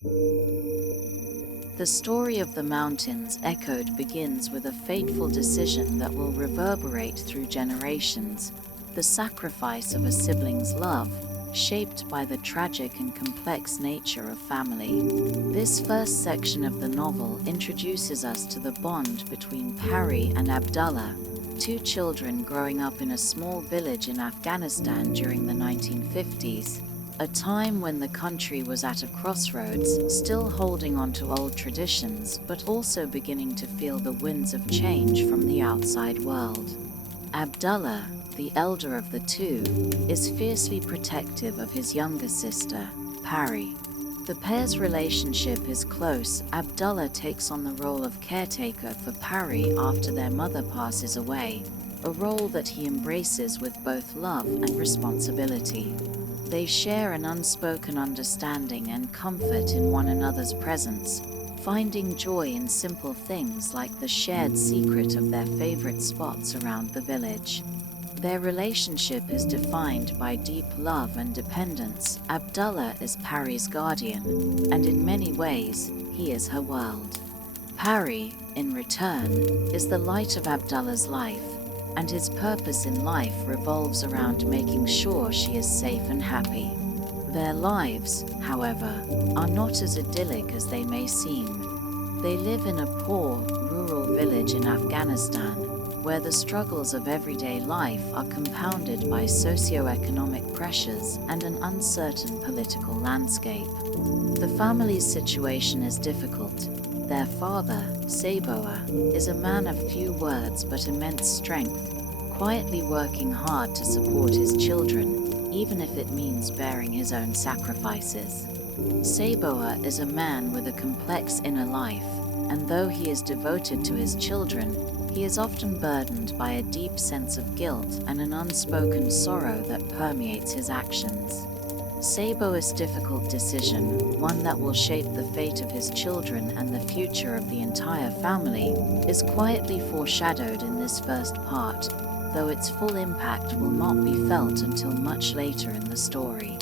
The story of the mountains echoed begins with a fateful decision that will reverberate through generations, the sacrifice of a sibling's love, shaped by the tragic and complex nature of family. This first section of the novel introduces us to the bond between Pari and Abdullah, two children growing up in a small village in Afghanistan during the 1950s, a time when the country was at a crossroads, still holding on to old traditions, but also beginning to feel the winds of change from the outside world. Abdullah, the elder of the two, is fiercely protective of his younger sister, Pari. The pair's relationship is close. Abdullah takes on the role of caretaker for Pari after their mother passes away, a role that he embraces with both love and responsibility. They share an unspoken understanding and comfort in one another's presence, finding joy in simple things like the shared secret of their favorite spots around the village. Their relationship is defined by deep love and dependence. Abdullah is Pari's guardian, and in many ways, he is her world. Pari, in return, is the light of Abdullah's life, and his purpose in life revolves around making sure she is safe and happy. Their lives, however, are not as idyllic as they may seem. They live in a poor, rural village in Afghanistan, where the struggles of everyday life are compounded by socio-economic pressures and an uncertain political landscape. The family's situation is difficult. Their father, Saboa, is a man of few words but immense strength, quietly working hard to support his children, even if it means bearing his own sacrifices. Saboa is a man with a complex inner life, and though he is devoted to his children, he is often burdened by a deep sense of guilt and an unspoken sorrow that permeates his actions. Saboa's difficult decision, one that will shape the fate of his children and the future of the entire family, is quietly foreshadowed in this first part, though its full impact will not be felt until much later in the story.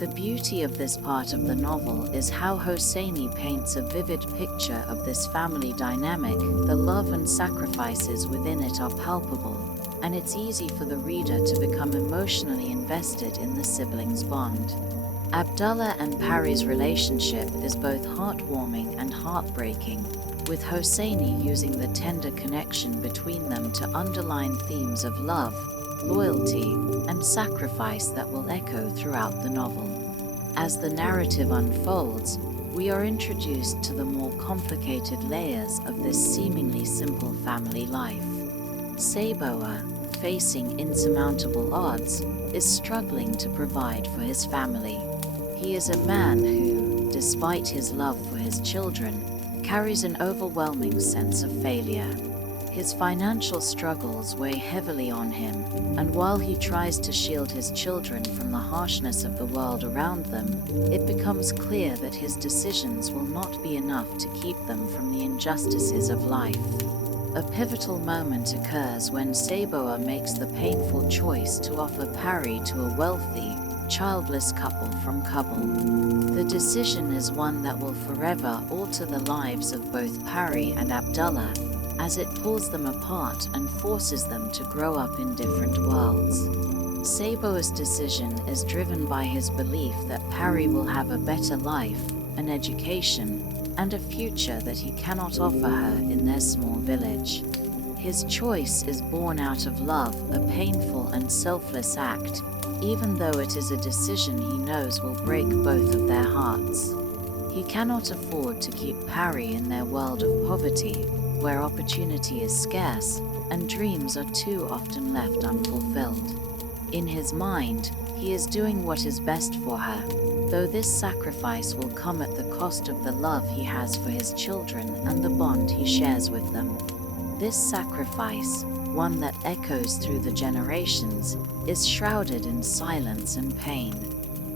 The beauty of this part of the novel is how Hosseini paints a vivid picture of this family dynamic. The love and sacrifices within it are palpable, and it's easy for the reader to become emotionally invested in the siblings' bond. Abdullah and Pari's relationship is both heartwarming and heartbreaking, with Hosseini using the tender connection between them to underline themes of love, loyalty, and sacrifice that will echo throughout the novel. As the narrative unfolds, we are introduced to the more complicated layers of this seemingly simple family life. Saboa, facing insurmountable odds, is struggling to provide for his family. He is a man who, despite his love for his children, carries an overwhelming sense of failure. His financial struggles weigh heavily on him, and while he tries to shield his children from the harshness of the world around them, it becomes clear that his decisions will not be enough to keep them from the injustices of life. A pivotal moment occurs when Saboa makes the painful choice to offer Pari to a wealthy, childless couple from Kabul. The decision is one that will forever alter the lives of both Pari and Abdullah, as it pulls them apart and forces them to grow up in different worlds. Saboa's decision is driven by his belief that Pari will have a better life, an education, and a future that he cannot offer her in their small village. His choice is born out of love, a painful and selfless act, even though it is a decision he knows will break both of their hearts. He cannot afford to keep Pari in their world of poverty, where opportunity is scarce and dreams are too often left unfulfilled. In his mind, he is doing what is best for her, though this sacrifice will come at the cost of the love he has for his children and the bond he shares with them. This sacrifice, one that echoes through the generations, is shrouded in silence and pain.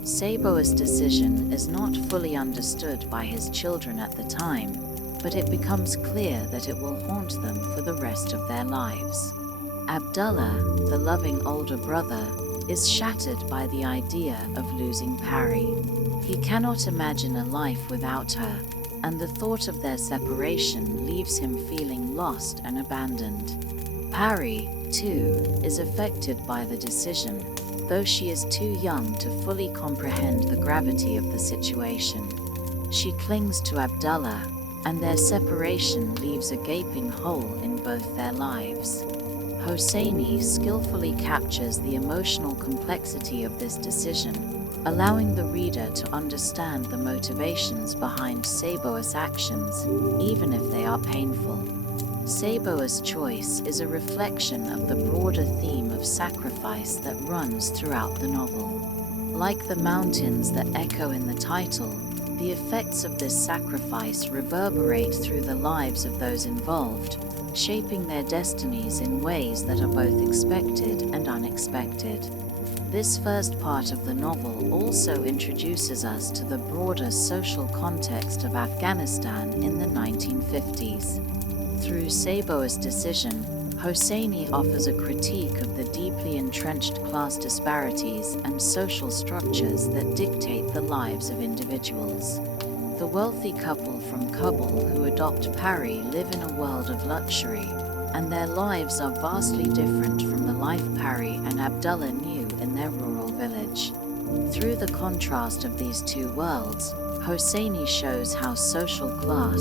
Saboa's decision is not fully understood by his children at the time, but it becomes clear that it will haunt them for the rest of their lives. Abdullah, the loving older brother, is shattered by the idea of losing Pari. He cannot imagine a life without her, and the thought of their separation leaves him feeling lost and abandoned. Pari, too, is affected by the decision, though she is too young to fully comprehend the gravity of the situation. She clings to Abdullah, and their separation leaves a gaping hole in both their lives. Hosseini skillfully captures the emotional complexity of this decision, allowing the reader to understand the motivations behind Saboa's actions, even if they are painful. Saboa's choice is a reflection of the broader theme of sacrifice that runs throughout the novel. Like the mountains that echo in the title, the effects of this sacrifice reverberate through the lives of those involved, shaping their destinies in ways that are both expected and unexpected. This first part of the novel also introduces us to the broader social context of Afghanistan in the 1950s. Through Saboa's decision, Hosseini offers a critique of the deeply entrenched class disparities and social structures that dictate the lives of individuals. The wealthy couple from Kabul who adopt Pari live in a world of luxury, and their lives are vastly different from the life Pari and Abdullah knew in their rural village. Through the contrast of these two worlds, Hosseini shows how social class,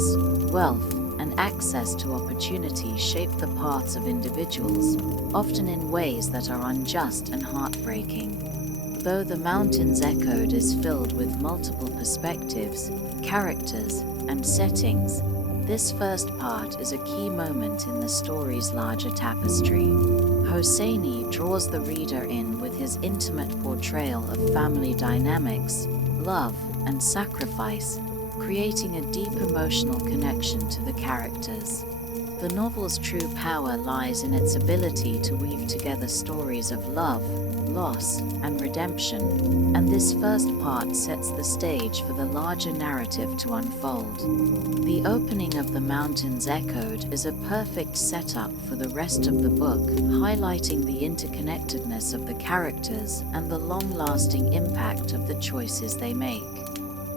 wealth, and access to opportunity shape the paths of individuals, often in ways that are unjust and heartbreaking. Though The Mountains Echoed is filled with multiple perspectives, characters, and settings, this first part is a key moment in the story's larger tapestry. Hosseini draws the reader in with his intimate portrayal of family dynamics, love, and sacrifice, creating a deep emotional connection to the characters. The novel's true power lies in its ability to weave together stories of love, loss, and redemption, and this first part sets the stage for the larger narrative to unfold. The opening of The Mountains Echoed is a perfect setup for the rest of the book, highlighting the interconnectedness of the characters and the long-lasting impact of the choices they make.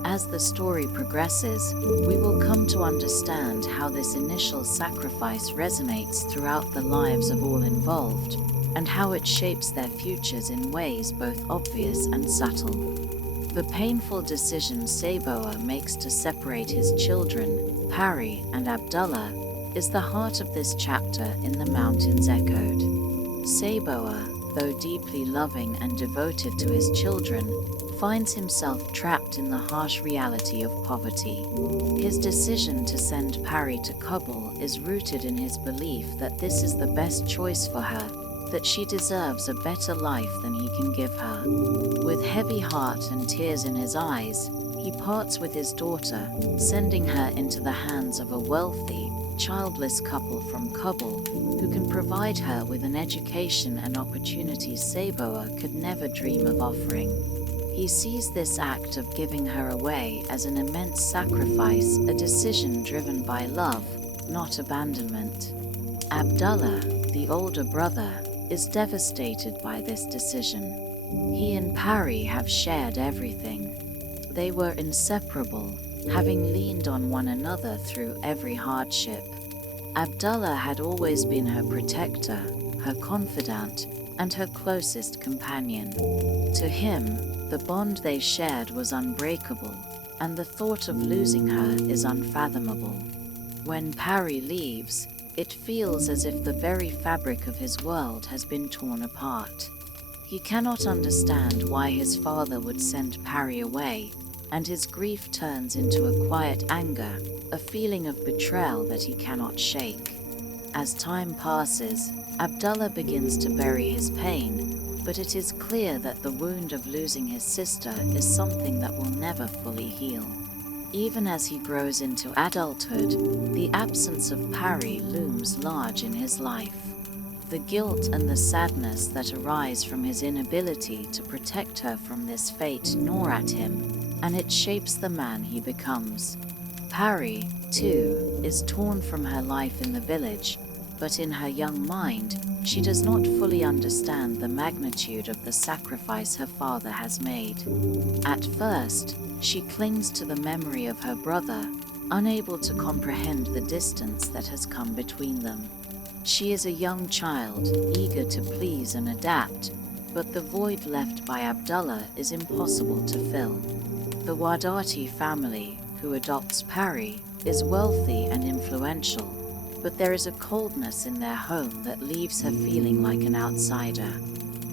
As the story progresses, we will come to understand how this initial sacrifice resonates throughout the lives of all involved, and how it shapes their futures in ways both obvious and subtle. The painful decision Saboa makes to separate his children, Pari and Abdullah, is the heart of this chapter in The Mountains Echoed. Saboa, though deeply loving and devoted to his children, finds himself trapped in the harsh reality of poverty. His decision to send Pari to Kabul is rooted in his belief that this is the best choice for her, that she deserves a better life than he can give her. With heavy heart and tears in his eyes, he parts with his daughter, sending her into the hands of a wealthy, childless couple from Kabul who can provide her with an education and opportunities Saboa could never dream of offering. He sees this act of giving her away as an immense sacrifice, a decision driven by love, not abandonment. Abdullah, the older brother, is devastated by this decision. He and Pari have shared everything. They were inseparable, having leaned on one another through every hardship. Abdullah had always been her protector, her confidant, and her closest companion. To him, the bond they shared was unbreakable, and the thought of losing her is unfathomable. When Pari leaves, it feels as if the very fabric of his world has been torn apart. He cannot understand why his father would send Pari away, and his grief turns into a quiet anger, a feeling of betrayal that he cannot shake. As time passes, Abdullah begins to bury his pain, but it is clear that the wound of losing his sister is something that will never fully heal. Even as he grows into adulthood, the absence of Pari looms large in his life. The guilt and the sadness that arise from his inability to protect her from this fate gnaw at him, and it shapes the man he becomes. Pari, too, is torn from her life in the village, but in her young mind, she does not fully understand the magnitude of the sacrifice her father has made. At first, she clings to the memory of her brother, unable to comprehend the distance that has come between them. She is a young child, eager to please and adapt, but the void left by Abdullah is impossible to fill. The Wadati family, who adopts Pari, is wealthy and influential, but there is a coldness in their home that leaves her feeling like an outsider.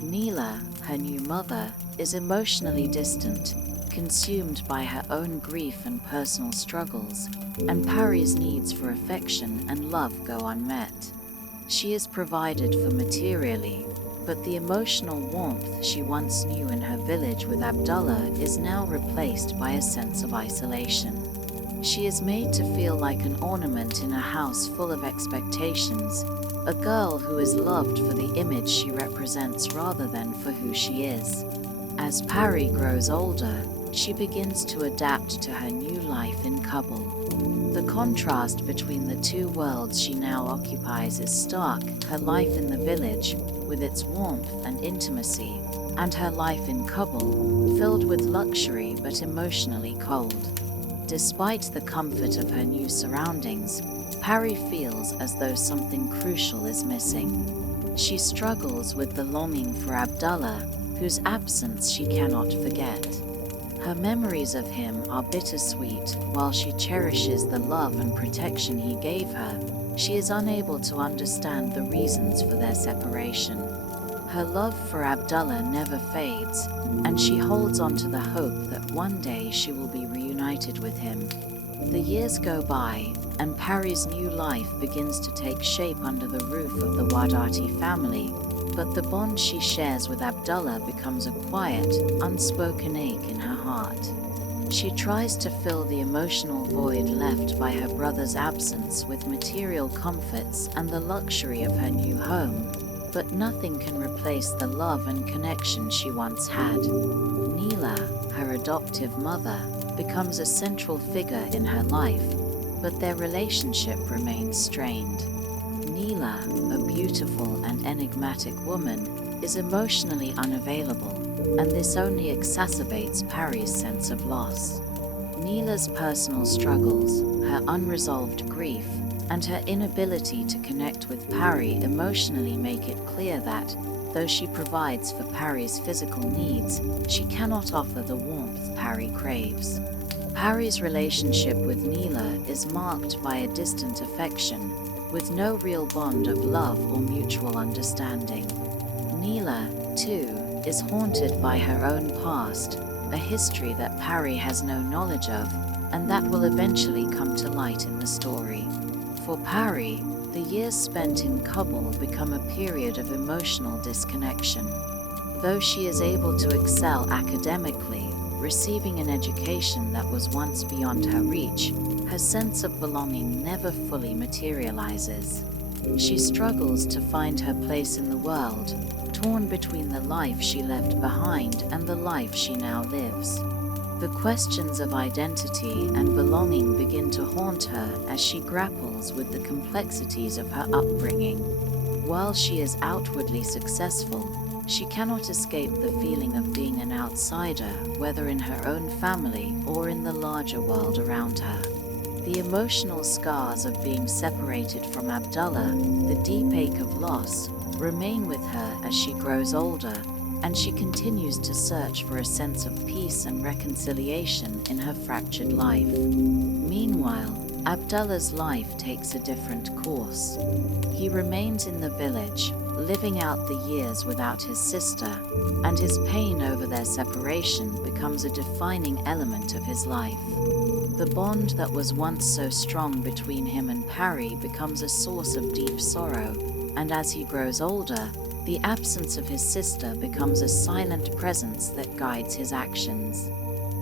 Neela, her new mother, is emotionally distant, consumed by her own grief and personal struggles, and Pari's needs for affection and love go unmet. She is provided for materially, but the emotional warmth she once knew in her village with Abdullah is now replaced by a sense of isolation. She is made to feel like an ornament in a house full of expectations, a girl who is loved for the image she represents rather than for who she is. As Pari grows older, she begins to adapt to her new life in Kabul. The contrast between the two worlds she now occupies is stark: her life in the village, with its warmth and intimacy, and her life in Kabul, filled with luxury but emotionally cold. Despite the comfort of her new surroundings, Pari feels as though something crucial is missing. She struggles with the longing for Abdullah, whose absence she cannot forget. Her memories of him are bittersweet. While she cherishes the love and protection he gave her, she is unable to understand the reasons for their separation. Her love for Abdullah never fades, and she holds on to the hope that one day she will be reunited with him. The years go by, and Pari's new life begins to take shape under the roof of the Wadati family, but the bond she shares with Abdullah becomes a quiet, unspoken ache in her heart. She tries to fill the emotional void left by her brother's absence with material comforts and the luxury of her new home, but nothing can replace the love and connection she once had. Neela, her adoptive mother, becomes a central figure in her life, but their relationship remains strained. Neela, a beautiful and enigmatic woman, is emotionally unavailable, and this only exacerbates Pari's sense of loss. Neela's personal struggles, her unresolved grief, and her inability to connect with Pari emotionally make it clear that, though she provides for Pari's physical needs, she cannot offer the warmth Pari craves. Pari's relationship with Neela is marked by a distant affection, with no real bond of love or mutual understanding. Neela, too, is haunted by her own past, a history that Pari has no knowledge of, and that will eventually come to light in the story. For Pari, the years spent in Kabul become a period of emotional disconnection. Though she is able to excel academically, receiving an education that was once beyond her reach, her sense of belonging never fully materializes. She struggles to find her place in the world, torn between the life she left behind and the life she now lives. The questions of identity and belonging begin to haunt her as she grapples with the complexities of her upbringing. While she is outwardly successful, she cannot escape the feeling of being an outsider, whether in her own family or in the larger world around her. The emotional scars of being separated from Abdullah, the deep ache of loss, remain with her as she grows older, and she continues to search for a sense of peace and reconciliation in her fractured life. Meanwhile, Abdullah's life takes a different course. He remains in the village, living out the years without his sister, and his pain over their separation becomes a defining element of his life. The bond that was once so strong between him and Pari becomes a source of deep sorrow, and as he grows older, the absence of his sister becomes a silent presence that guides his actions.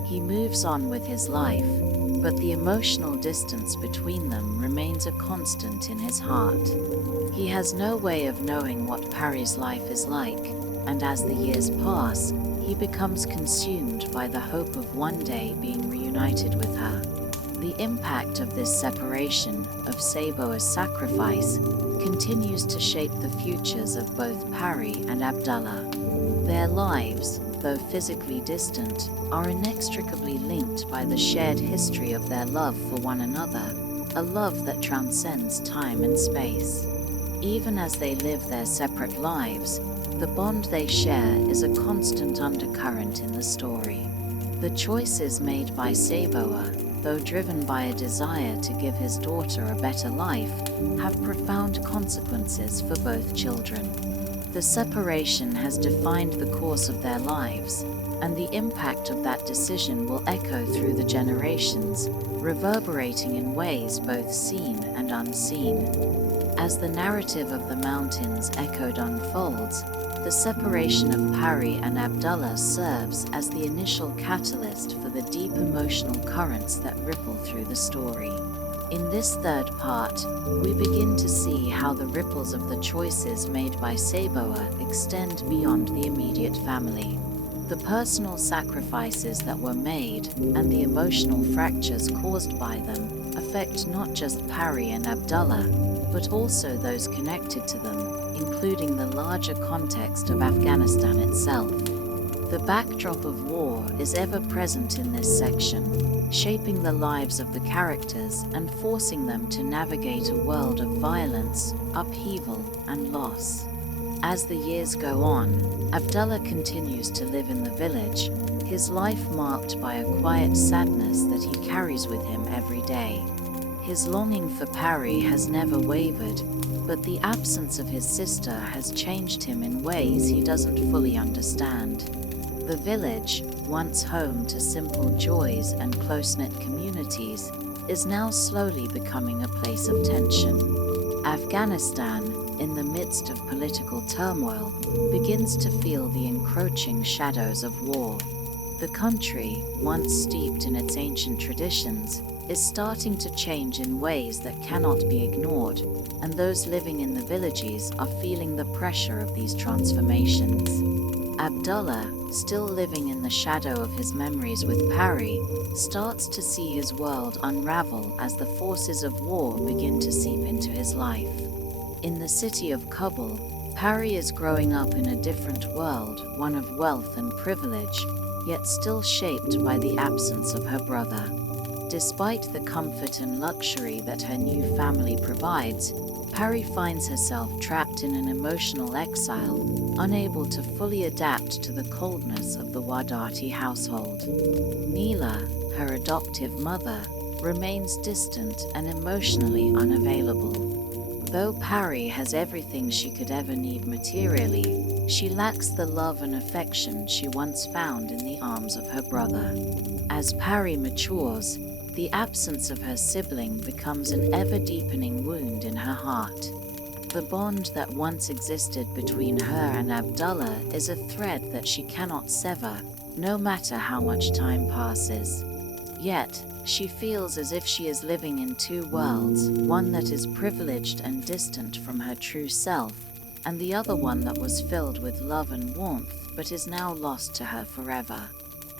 He moves on with his life, but the emotional distance between them remains a constant in his heart. He has no way of knowing what Pari's life is like, and as the years pass, he becomes consumed by the hope of one day being reunited with her. The The impact of this separation, of Saboa's sacrifice, continues to shape the futures of both Pari and Abdullah. Their lives, though physically distant, are inextricably linked by the shared history of their love for one another, a love that transcends time and space. Even as they live their separate lives, the bond they share is a constant undercurrent in the story. The choices made by Saboa, though driven by a desire to give his daughter a better life, have profound consequences for both children. The separation has defined the course of their lives, and the impact of that decision will echo through the generations, reverberating in ways both seen and unseen. As the narrative of the mountains echoed unfolds, the separation of Pari and Abdullah serves as the initial catalyst for the deep emotional currents that ripple through the story. In this third part, we begin to see how the ripples of the choices made by Saboa extend beyond the immediate family. The personal sacrifices that were made and the emotional fractures caused by them affect not just Pari and Abdullah, but also those connected to them, including the larger context of Afghanistan itself. The backdrop of war is ever present in this section, shaping the lives of the characters and forcing them to navigate a world of violence, upheaval, and loss. As the years go on, Abdullah continues to live in the village, his life marked by a quiet sadness that he carries with him every day. His longing for Pari has never wavered, but the absence of his sister has changed him in ways he doesn't fully understand. The village, once home to simple joys and close-knit communities, is now slowly becoming a place of tension. Afghanistan, in the midst of political turmoil, begins to feel the encroaching shadows of war. The country, once steeped in its ancient traditions, is starting to change in ways that cannot be ignored, and those living in the villages are feeling the pressure of these transformations. Abdullah, still living in the shadow of his memories with Pari, starts to see his world unravel as the forces of war begin to seep into his life. In the city of Kabul, Pari is growing up in a different world, one of wealth and privilege, yet still shaped by the absence of her brother. Despite the comfort and luxury that her new family provides, Pari finds herself trapped in an emotional exile, unable to fully adapt to the coldness of the Wadati household. Neela, her adoptive mother, remains distant and emotionally unavailable. Though Pari has everything she could ever need materially, she lacks the love and affection she once found in the arms of her brother. As Pari matures, the absence of her sibling becomes an ever-deepening wound in her heart. The bond that once existed between her and Abdullah is a thread that she cannot sever, no matter how much time passes. Yet, she feels as if she is living in two worlds, one that is privileged and distant from her true self, and the other one that was filled with love and warmth but is now lost to her forever.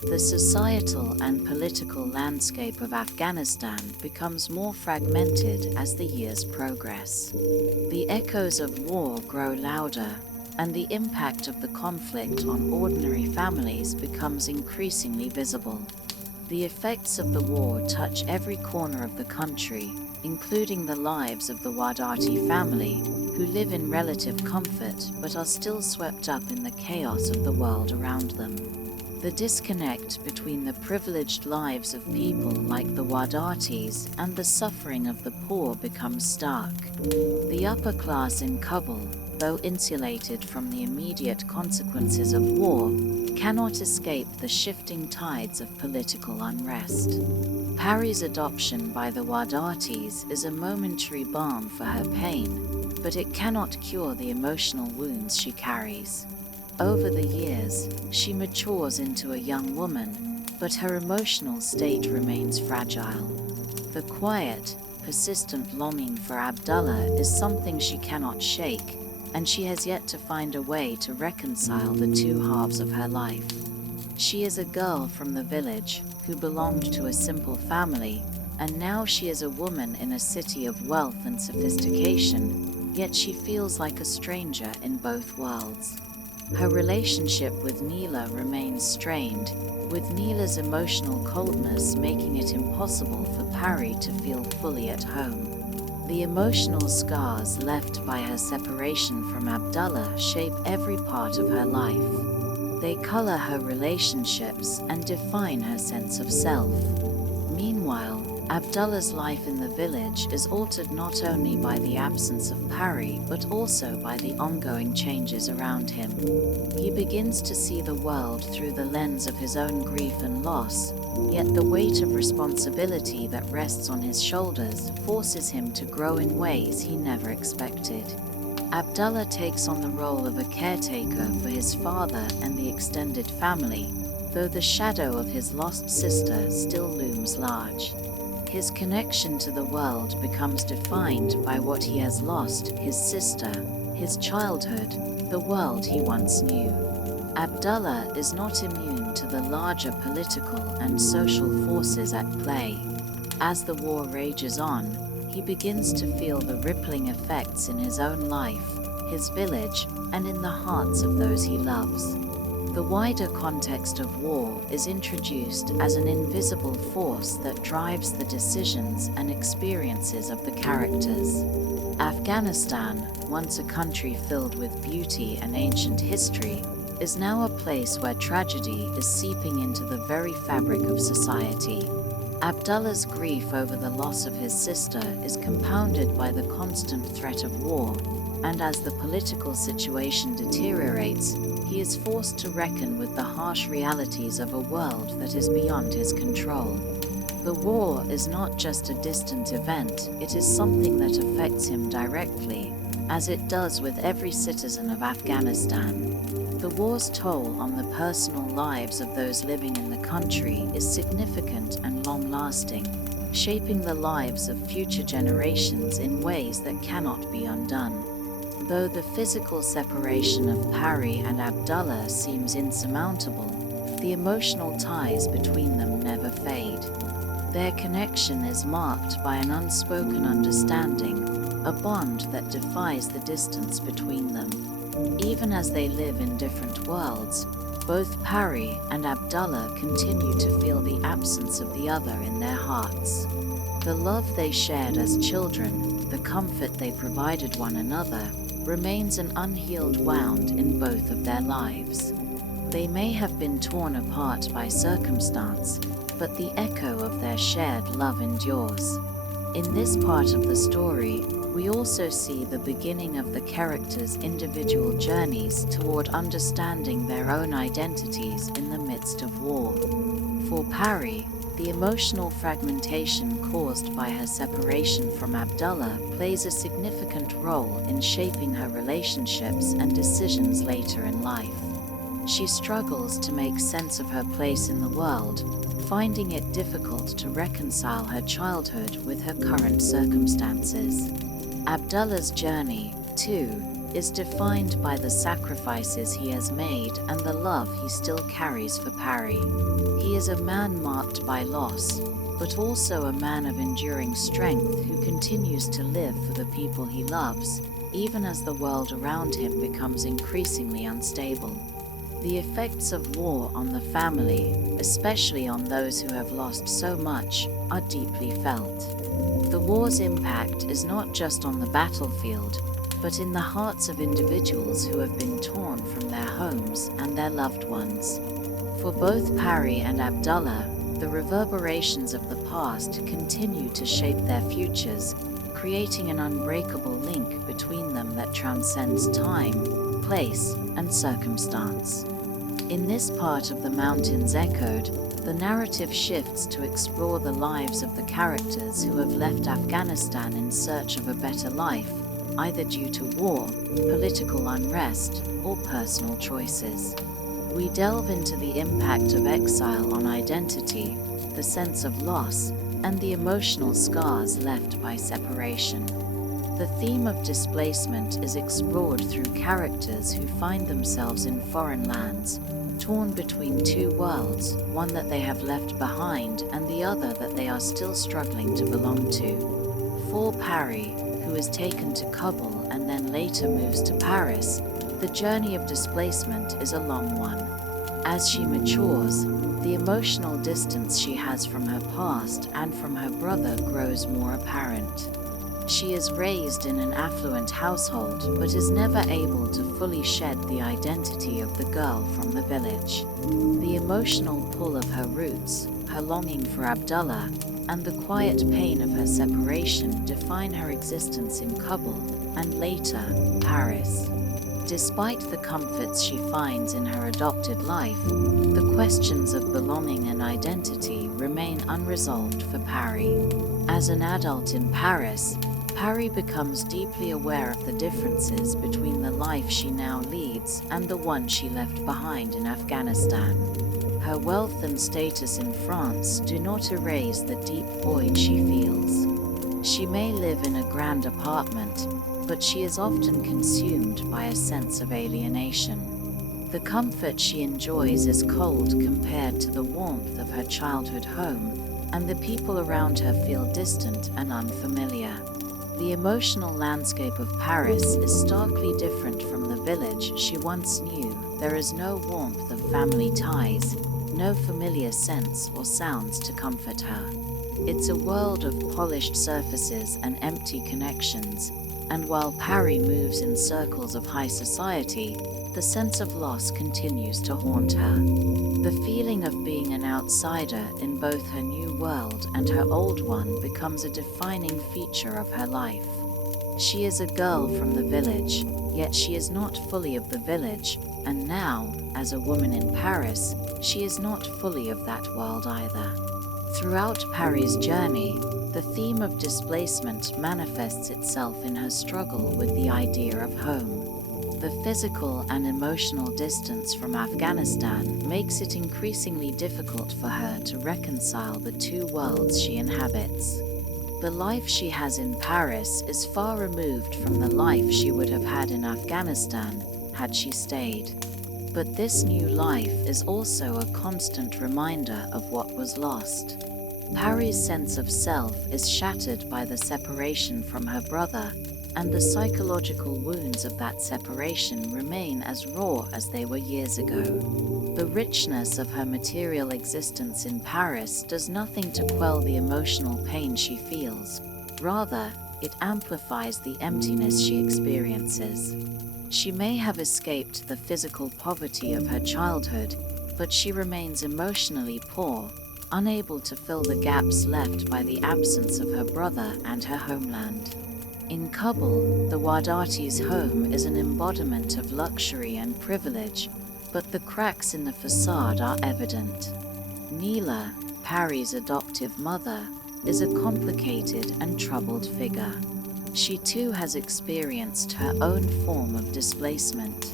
The societal and political landscape of Afghanistan becomes more fragmented as the years progress. The echoes of war grow louder, and the impact of the conflict on ordinary families becomes increasingly visible. The effects of the war touch every corner of the country, including the lives of the Wadati family, who live in relative comfort but are still swept up in the chaos of the world around them. The disconnect between the privileged lives of people like the Wadatis and the suffering of the poor becomes stark. The upper class in Kabul, though insulated from the immediate consequences of war, cannot escape the shifting tides of political unrest. Pari's adoption by the Wadatis is a momentary balm for her pain, but it cannot cure the emotional wounds she carries. Over the years, she matures into a young woman, but her emotional state remains fragile. The quiet, persistent longing for Abdullah is something she cannot shake, and she has yet to find a way to reconcile the two halves of her life. She is a girl from the village who belonged to a simple family, and now she is a woman in a city of wealth and sophistication, yet she feels like a stranger in both worlds. Her relationship with Neela remains strained, with Neela's emotional coldness making it impossible for Pari to feel fully at home. The emotional scars left by her separation from Abdullah shape every part of her life. They color her relationships and define her sense of self. Meanwhile, Abdullah's life in the village is altered not only by the absence of Pari, but also by the ongoing changes around him. He begins to see the world through the lens of his own grief and loss, yet the weight of responsibility that rests on his shoulders forces him to grow in ways he never expected. Abdullah takes on the role of a caretaker for his father and the extended family, though the shadow of his lost sister still looms large. His connection to the world becomes defined by what he has lost: his sister, his childhood, the world he once knew. Abdullah is not immune to the larger political and social forces at play. As the war rages on, he begins to feel the rippling effects in his own life, his village, and in the hearts of those he loves. The wider context of war is introduced as an invisible force that drives the decisions and experiences of the characters. Afghanistan, once a country filled with beauty and ancient history, is now a place where tragedy is seeping into the very fabric of society. Abdullah's grief over the loss of his sister is compounded by the constant threat of war, and as the political situation deteriorates, he is forced to reckon with the harsh realities of a world that is beyond his control. The war is not just a distant event, it is something that affects him directly, as it does with every citizen of Afghanistan. The war's toll on the personal lives of those living in the country is significant and long-lasting, shaping the lives of future generations in ways that cannot be undone. Though the physical separation of Pari and Abdullah seems insurmountable, the emotional ties between them never fade. Their connection is marked by an unspoken understanding, a bond that defies the distance between them. Even as they live in different worlds, both Pari and Abdullah continue to feel the absence of the other in their hearts. The love they shared as children, the comfort they provided one another, remains an unhealed wound in both of their lives. They may have been torn apart by circumstance, but the echo of their shared love endures. In this part of the story, we also see the beginning of the characters' individual journeys toward understanding their own identities in the midst of war. For Pari, the emotional fragmentation caused by her separation from Abdullah plays a significant role in shaping her relationships and decisions later in life. She struggles to make sense of her place in the world, finding it difficult to reconcile her childhood with her current circumstances. Abdullah's journey, too, is defined by the sacrifices he has made and the love he still carries for Pari. He is a man marked by loss, but also a man of enduring strength who continues to live for the people he loves, even as the world around him becomes increasingly unstable. The effects of war on the family, especially on those who have lost so much, are deeply felt. The war's impact is not just on the battlefield, but in the hearts of individuals who have been torn from their homes and their loved ones. For both Pari and Abdullah, the reverberations of the past continue to shape their futures, creating an unbreakable link between them that transcends time, place, and circumstance. In this part of The Mountains Echoed, the narrative shifts to explore the lives of the characters who have left Afghanistan in search of a better life, either due to war, political unrest, or personal choices. We delve into the impact of exile on identity, the sense of loss, and the emotional scars left by separation. The theme of displacement is explored through characters who find themselves in foreign lands, torn between two worlds, one that they have left behind and the other that they are still struggling to belong to. For Pari, who is taken to Kabul and then later moves to Paris, the journey of displacement is a long one. As she matures, the emotional distance she has from her past and from her brother grows more apparent. She is raised in an affluent household but is never able to fully shed the identity of the girl from the village. The emotional pull of her roots, her longing for Abdullah, and the quiet pain of her separation define her existence in Kabul and later Paris. Despite the comforts she finds in her adopted life, the questions of belonging and identity remain unresolved for Pari. As an adult in Paris, Pari becomes deeply aware of the differences between the life she now leads and the one she left behind in Afghanistan. Her wealth and status in France do not erase the deep void she feels. She may live in a grand apartment, but she is often consumed by a sense of alienation. The comfort she enjoys is cold compared to the warmth of her childhood home, and the people around her feel distant and unfamiliar. The emotional landscape of Paris is starkly different from the village she once knew. There is no warmth of family ties, no familiar scents or sounds to comfort her. It's a world of polished surfaces and empty connections, and while Pari moves in circles of high society, the sense of loss continues to haunt her. The feeling of being an outsider in both her new world and her old one becomes a defining feature of her life. She is a girl from the village, yet she is not fully of the village, and now, as a woman in Paris, she is not fully of that world either. Throughout Pari's journey, the theme of displacement manifests itself in her struggle with the idea of home. The physical and emotional distance from Afghanistan makes it increasingly difficult for her to reconcile the two worlds she inhabits. The life she has in Paris is far removed from the life she would have had in Afghanistan had she stayed. But this new life is also a constant reminder of what was lost. Pari's sense of self is shattered by the separation from her brother, and the psychological wounds of that separation remain as raw as they were years ago. The richness of her material existence in Paris does nothing to quell the emotional pain she feels. Rather, it amplifies the emptiness she experiences. She may have escaped the physical poverty of her childhood, but she remains emotionally poor, unable to fill the gaps left by the absence of her brother and her homeland. In Kabul, the Wadati's home is an embodiment of luxury and privilege, but the cracks in the facade are evident. Neela, Pari's adoptive mother, is a complicated and troubled figure. She too has experienced her own form of displacement.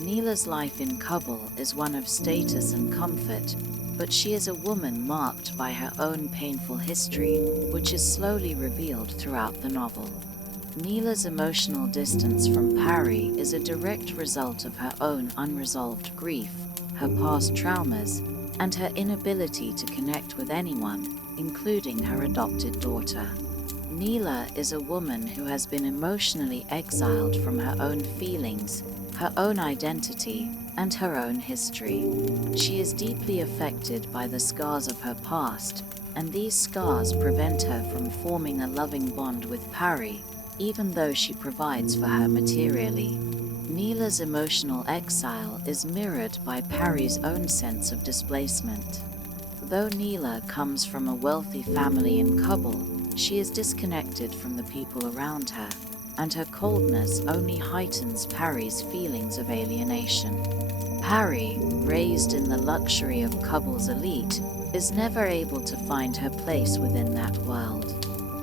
Neela's life in Kabul is one of status and comfort, but she is a woman marked by her own painful history, which is slowly revealed throughout the novel. Neela's emotional distance from Pari is a direct result of her own unresolved grief, her past traumas, and her inability to connect with anyone, including her adopted daughter. Neela is a woman who has been emotionally exiled from her own feelings, her own identity, and her own history. She is deeply affected by the scars of her past, and these scars prevent her from forming a loving bond with Pari, even though she provides for her materially. Neela's emotional exile is mirrored by Pari's own sense of displacement. Though Neela comes from a wealthy family in Kabul, she is disconnected from the people around her, and her coldness only heightens Pari's feelings of alienation. Pari, raised in the luxury of Kabul's elite, is never able to find her place within that world.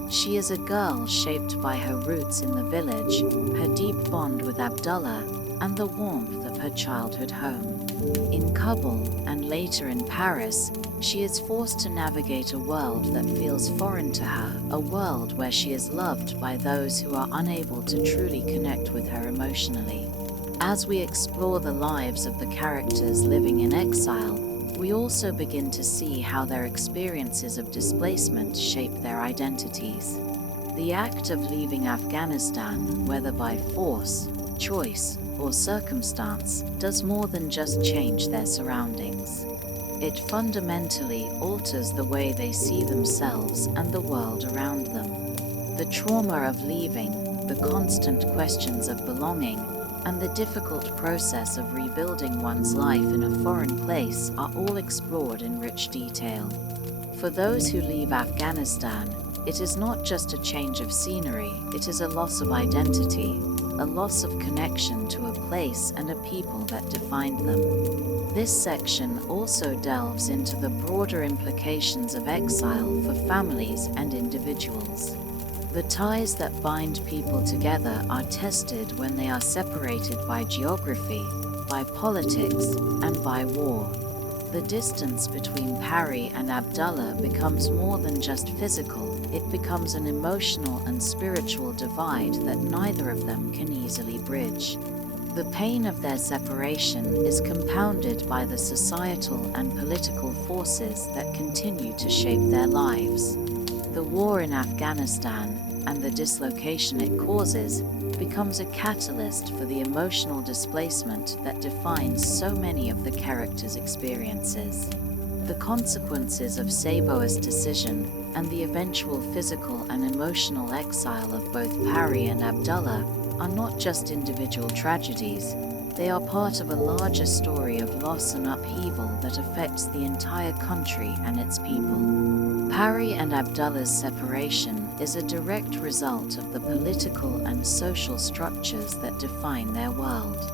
She is a girl shaped by her roots in the village, her deep bond with Abdullah, and the warmth of her childhood home. In Kabul, and later in Paris, she is forced to navigate a world that feels foreign to her, a world where she is loved by those who are unable to truly connect with her emotionally. As we explore the lives of the characters living in exile, we also begin to see how their experiences of displacement shape their identities. The act of leaving Afghanistan, whether by force, choice, or circumstance, does more than just change their surroundings. It fundamentally alters the way they see themselves and the world around them. The trauma of leaving, the constant questions of belonging, and the difficult process of rebuilding one's life in a foreign place are all explored in rich detail. For those who leave Afghanistan, it is not just a change of scenery, it is a loss of identity, a loss of connection to a place and a people that defined them. This section also delves into the broader implications of exile for families and individuals. The ties that bind people together are tested when they are separated by geography, by politics, and by war. The distance between Pari and Abdullah becomes more than just physical, it becomes an emotional and spiritual divide that neither of them can easily bridge. The pain of their separation is compounded by the societal and political forces that continue to shape their lives. The war in Afghanistan, and the dislocation it causes, becomes a catalyst for the emotional displacement that defines so many of the characters' experiences. The consequences of Sabo's decision and the eventual physical and emotional exile of both Pari and Abdullah are not just individual tragedies, they are part of a larger story of loss and upheaval that affects the entire country and its people. Pari and Abdullah's separation is a direct result of the political and social structures that define their world.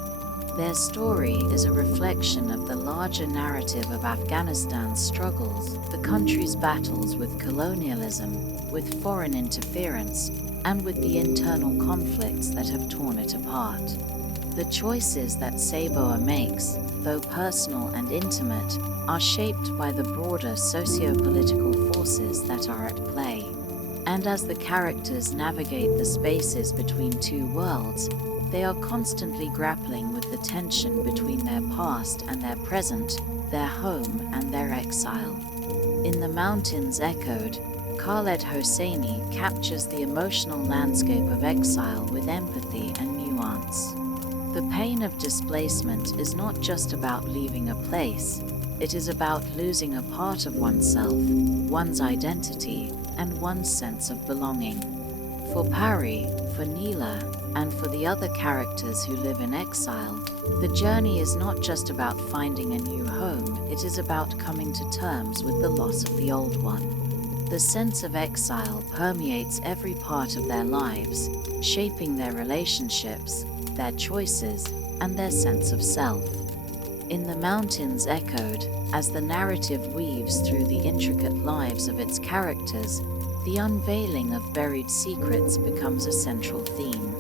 Their story is a reflection of the larger narrative of Afghanistan's struggles, the country's battles with colonialism, with foreign interference, and with the internal conflicts that have torn it apart. The choices that Sabo makes, though personal and intimate, are shaped by the broader socio-political forces that are at play. And as the characters navigate the spaces between two worlds, they are constantly grappling with the tension between their past and their present, their home and their exile. In The Mountains Echoed, Khaled Hosseini captures the emotional landscape of exile with empathy and nuance. The pain of displacement is not just about leaving a place, it is about losing a part of oneself, one's identity, and one's sense of belonging. For Pari, for Neela, and for the other characters who live in exile, the journey is not just about finding a new home, it is about coming to terms with the loss of the old one. The sense of exile permeates every part of their lives, shaping their relationships, their choices, and their sense of self. In The Mountains Echoed, as the narrative weaves through the intricate lives of its characters, the unveiling of buried secrets becomes a central theme.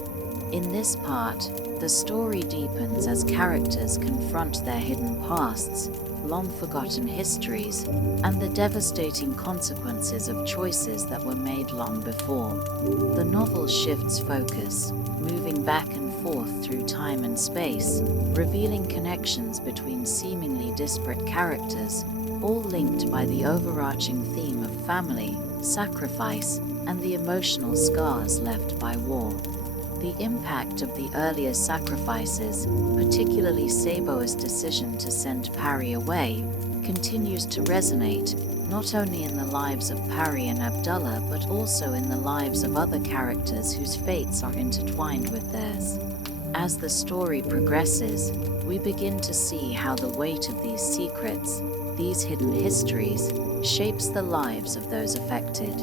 In this part, the story deepens as characters confront their hidden pasts, long-forgotten histories, and the devastating consequences of choices that were made long before. The novel shifts focus, moving back and forth through time and space, revealing connections between seemingly disparate characters, all linked by the overarching theme of family, sacrifice, and the emotional scars left by war. The impact of the earlier sacrifices, particularly Sabo's decision to send Pari away, continues to resonate not only in the lives of Pari and Abdullah but also in the lives of other characters whose fates are intertwined with theirs. As the story progresses, we begin to see how the weight of these secrets, these hidden histories, shapes the lives of those affected.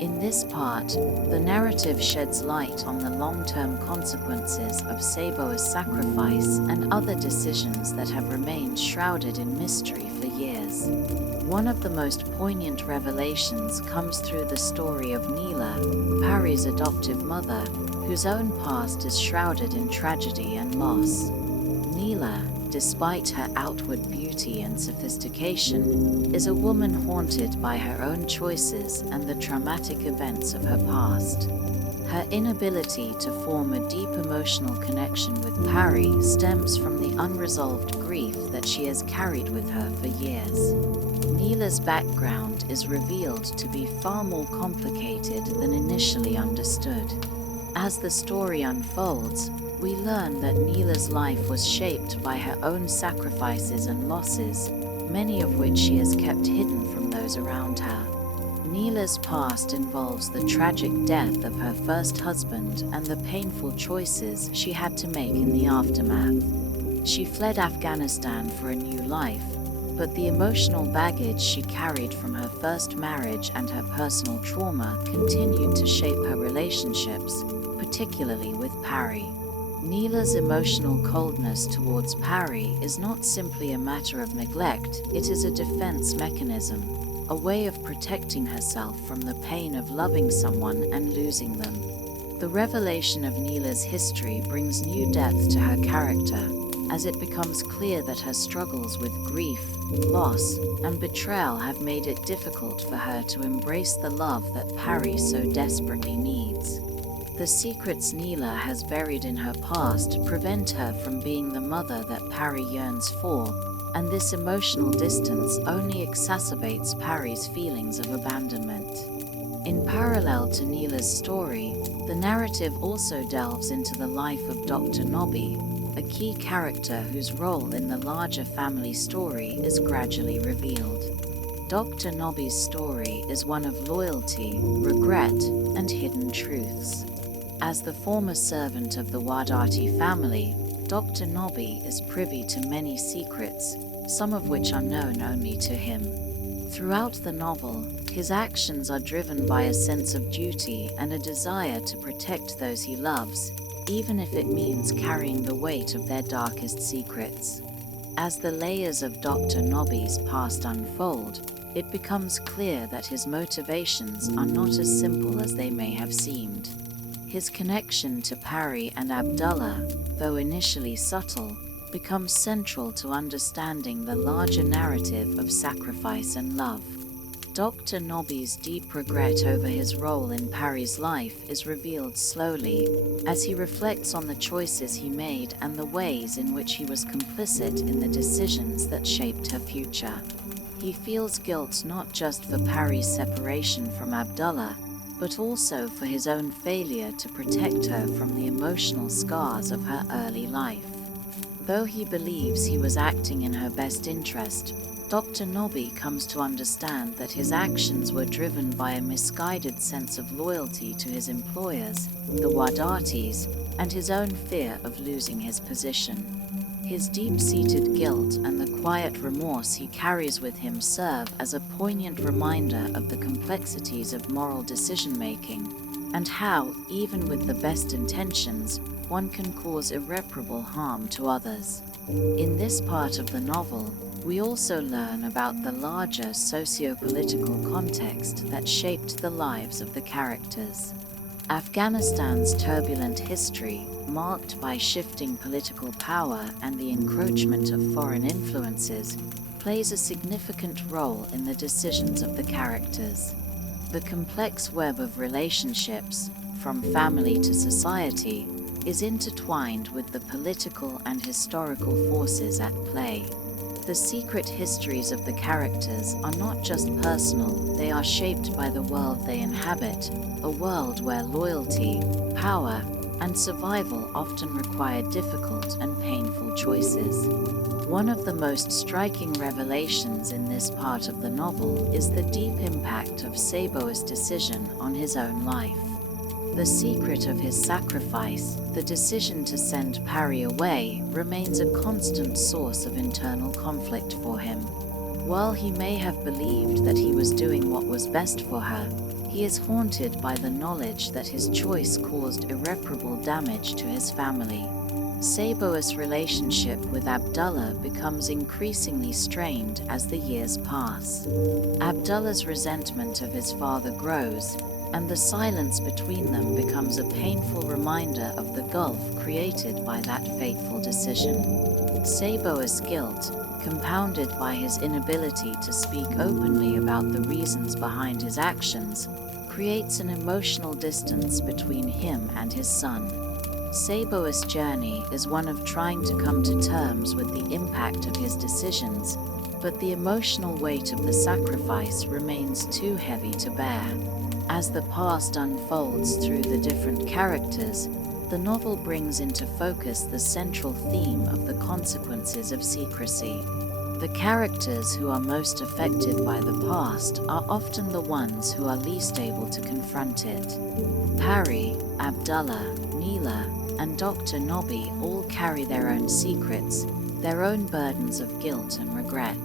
In this part, the narrative sheds light on the long-term consequences of Sabo's sacrifice and other decisions that have remained shrouded in mystery for years. One of the most poignant revelations comes through the story of Neela, Pari's adoptive mother, whose own past is shrouded in tragedy and loss. Neela Neela, despite her outward beauty and sophistication, is a woman haunted by her own choices and the traumatic events of her past. Her inability to form a deep emotional connection with Pari stems from the unresolved grief that she has carried with her for years. Neela's background is revealed to be far more complicated than initially understood. As the story unfolds, we learn that Neela's life was shaped by her own sacrifices and losses, many of which she has kept hidden from those around her. Neela's past involves the tragic death of her first husband and the painful choices she had to make in the aftermath. She fled Afghanistan for a new life, but the emotional baggage she carried from her first marriage and her personal trauma continued to shape her relationships, particularly with Pari. Neela's emotional coldness towards Pari is not simply a matter of neglect, it is a defense mechanism, a way of protecting herself from the pain of loving someone and losing them. The revelation of Neela's history brings new depth to her character, as it becomes clear that her struggles with grief, loss, and betrayal have made it difficult for her to embrace the love that Pari so desperately needs. The secrets Neela has buried in her past prevent her from being the mother that Pari yearns for, and this emotional distance only exacerbates Pari's feelings of abandonment. In parallel to Neela's story, the narrative also delves into the life of Dr. Nobby, a key character whose role in the larger family story is gradually revealed. Dr. Nobby's story is one of loyalty, regret, and hidden truths. As the former servant of the Wadati family, Dr. Nobby is privy to many secrets, some of which are known only to him. Throughout the novel, his actions are driven by a sense of duty and a desire to protect those he loves, even if it means carrying the weight of their darkest secrets. As the layers of Dr. Nobby's past unfold, it becomes clear that his motivations are not as simple as they may have seemed. His connection to Pari and Abdullah, though initially subtle, becomes central to understanding the larger narrative of sacrifice and love. Dr. Nobby's deep regret over his role in Pari's life is revealed slowly, as he reflects on the choices he made and the ways in which he was complicit in the decisions that shaped her future. He feels guilt not just for Pari's separation from Abdullah, but also for his own failure to protect her from the emotional scars of her early life. Though he believes he was acting in her best interest, Dr. Nobby comes to understand that his actions were driven by a misguided sense of loyalty to his employers, the Wadatis, and his own fear of losing his position. His deep-seated guilt and the quiet remorse he carries with him serve as a poignant reminder of the complexities of moral decision-making, and how, even with the best intentions, one can cause irreparable harm to others. In this part of the novel, we also learn about the larger socio-political context that shaped the lives of the characters. Afghanistan's turbulent history, marked by shifting political power and the encroachment of foreign influences, plays a significant role in the decisions of the characters. The complex web of relationships, from family to society, is intertwined with the political and historical forces at play. The secret histories of the characters are not just personal, they are shaped by the world they inhabit, a world where loyalty, power, and survival often require difficult and painful choices. One of the most striking revelations in this part of the novel is the deep impact of Sabo's decision on his own life. The secret of his sacrifice, the decision to send Pari away, remains a constant source of internal conflict for him. While he may have believed that he was doing what was best for her, he is haunted by the knowledge that his choice caused irreparable damage to his family. Sabo's relationship with Abdullah becomes increasingly strained as the years pass. Abdullah's resentment of his father grows, and the silence between them becomes a painful reminder of the gulf created by that fateful decision. Saboa's guilt, compounded by his inability to speak openly about the reasons behind his actions, creates an emotional distance between him and his son. Saboa's journey is one of trying to come to terms with the impact of his decisions, but the emotional weight of the sacrifice remains too heavy to bear. As the past unfolds through the different characters, the novel brings into focus the central theme of the consequences of secrecy. The characters who are most affected by the past are often the ones who are least able to confront it. Pari, Abdullah, Neela, and Dr. Nobby all carry their own secrets, their own burdens of guilt and regret.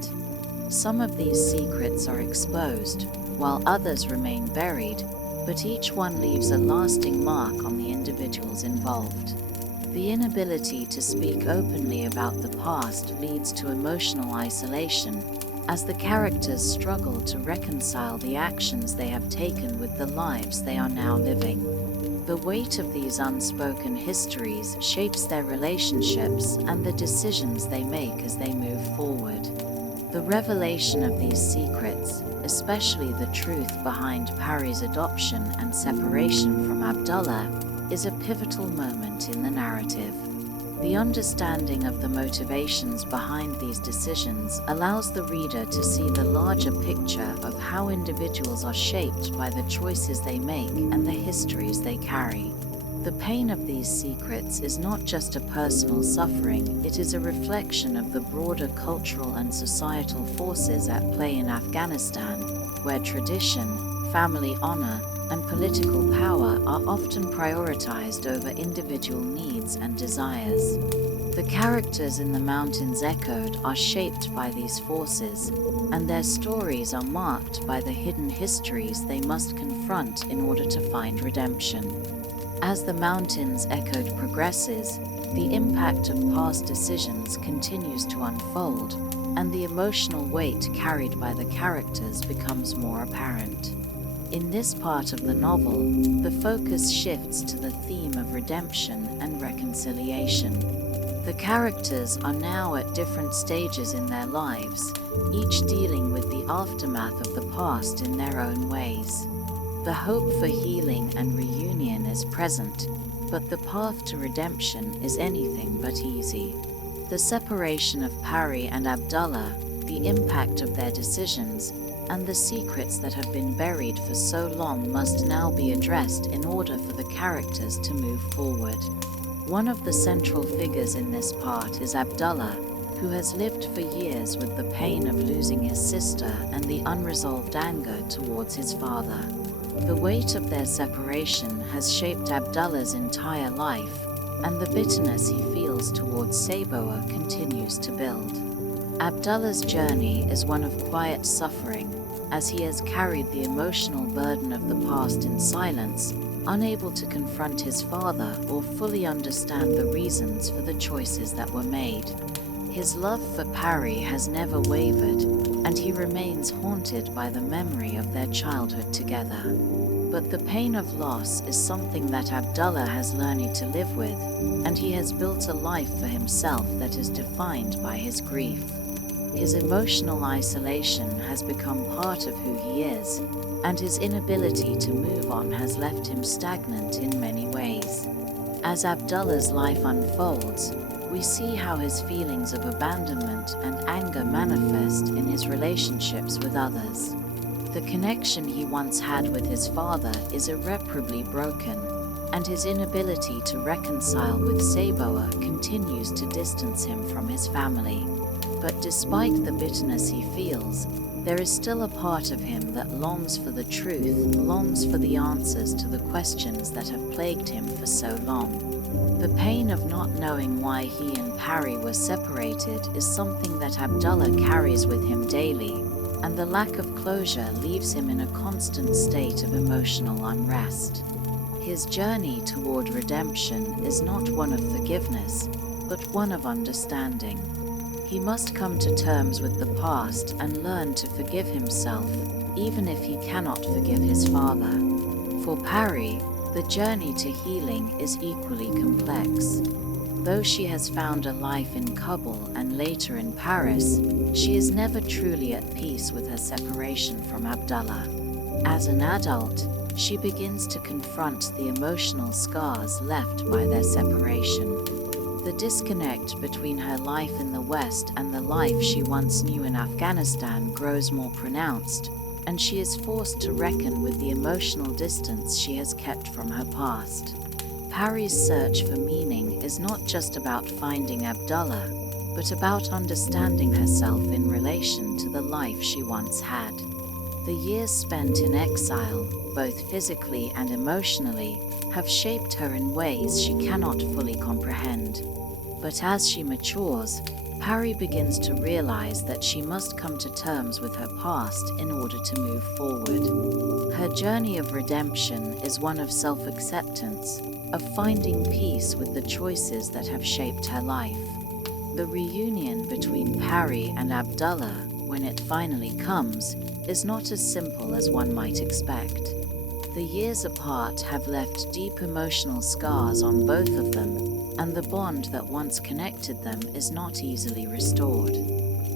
Some of these secrets are exposed, while others remain buried, but each one leaves a lasting mark on the individuals involved. The inability to speak openly about the past leads to emotional isolation, as the characters struggle to reconcile the actions they have taken with the lives they are now living. The weight of these unspoken histories shapes their relationships and the decisions they make as they move forward. The revelation of these secrets, especially the truth behind Pari's adoption and separation from Abdullah, is a pivotal moment in the narrative. The understanding of the motivations behind these decisions allows the reader to see the larger picture of how individuals are shaped by the choices they make and the histories they carry. The pain of these secrets is not just a personal suffering, it is a reflection of the broader cultural and societal forces at play in Afghanistan, where tradition, family honor, and political power are often prioritized over individual needs and desires. The characters in The Mountains Echoed are shaped by these forces, and their stories are marked by the hidden histories they must confront in order to find redemption. As The Mountains Echoed progresses, the impact of past decisions continues to unfold, and the emotional weight carried by the characters becomes more apparent. In this part of the novel, the focus shifts to the theme of redemption and reconciliation. The characters are now at different stages in their lives, each dealing with the aftermath of the past in their own ways. The hope for healing and reunion is present, but the path to redemption is anything but easy. The separation of Pari and Abdullah, the impact of their decisions, and the secrets that have been buried for so long must now be addressed in order for the characters to move forward. One of the central figures in this part is Abdullah, who has lived for years with the pain of losing his sister and the unresolved anger towards his father. The weight of their separation has shaped Abdullah's entire life, and the bitterness he feels towards Saboa continues to build. Abdullah's journey is one of quiet suffering, as he has carried the emotional burden of the past in silence, unable to confront his father or fully understand the reasons for the choices that were made. His love for Pari has never wavered, and he remains haunted by the memory of their childhood together. But the pain of loss is something that Abdullah has learned to live with, and he has built a life for himself that is defined by his grief. His emotional isolation has become part of who he is, and his inability to move on has left him stagnant in many ways. As Abdullah's life unfolds, we see how his feelings of abandonment and anger manifest in his relationships with others. The connection he once had with his father is irreparably broken, and his inability to reconcile with Saboa continues to distance him from his family. But despite the bitterness he feels, there is still a part of him that longs for the truth, longs for the answers to the questions that have plagued him for so long. The pain of not knowing why he and Pari were separated is something that Abdullah carries with him daily, and the lack of closure leaves him in a constant state of emotional unrest. His journey toward redemption is not one of forgiveness, but one of understanding. He must come to terms with the past and learn to forgive himself, even if he cannot forgive his father. For Pari, the journey to healing is equally complex. Though she has found a life in Kabul and later in Paris, she is never truly at peace with her separation from Abdullah. As an adult, she begins to confront the emotional scars left by their separation. The disconnect between her life in the West and the life she once knew in Afghanistan grows more pronounced, and she is forced to reckon with the emotional distance she has kept from her past. Pari's search for meaning is not just about finding Abdullah, but about understanding herself in relation to the life she once had. The years spent in exile, both physically and emotionally, have shaped her in ways she cannot fully comprehend. But as she matures, Pari begins to realize that she must come to terms with her past in order to move forward. Her journey of redemption is one of self-acceptance, of finding peace with the choices that have shaped her life. The reunion between Pari and Abdullah, when it finally comes, is not as simple as one might expect. The years apart have left deep emotional scars on both of them, and the bond that once connected them is not easily restored.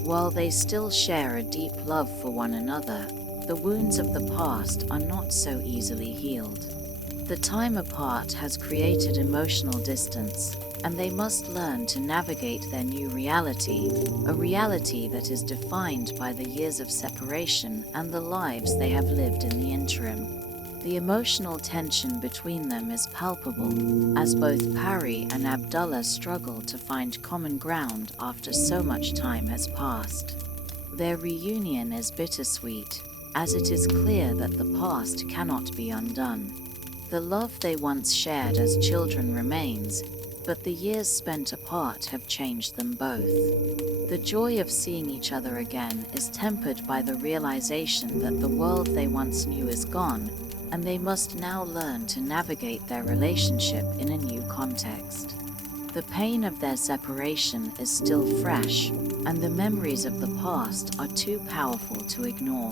While they still share a deep love for one another, the wounds of the past are not so easily healed. The time apart has created emotional distance, and they must learn to navigate their new reality, a reality that is defined by the years of separation and the lives they have lived in the interim. The emotional tension between them is palpable, as both Pari and Abdullah struggle to find common ground after so much time has passed. Their reunion is bittersweet, as it is clear that the past cannot be undone. The love they once shared as children remains, but the years spent apart have changed them both. The joy of seeing each other again is tempered by the realization that the world they once knew is gone, and they must now learn to navigate their relationship in a new context. The pain of their separation is still fresh, and the memories of the past are too powerful to ignore.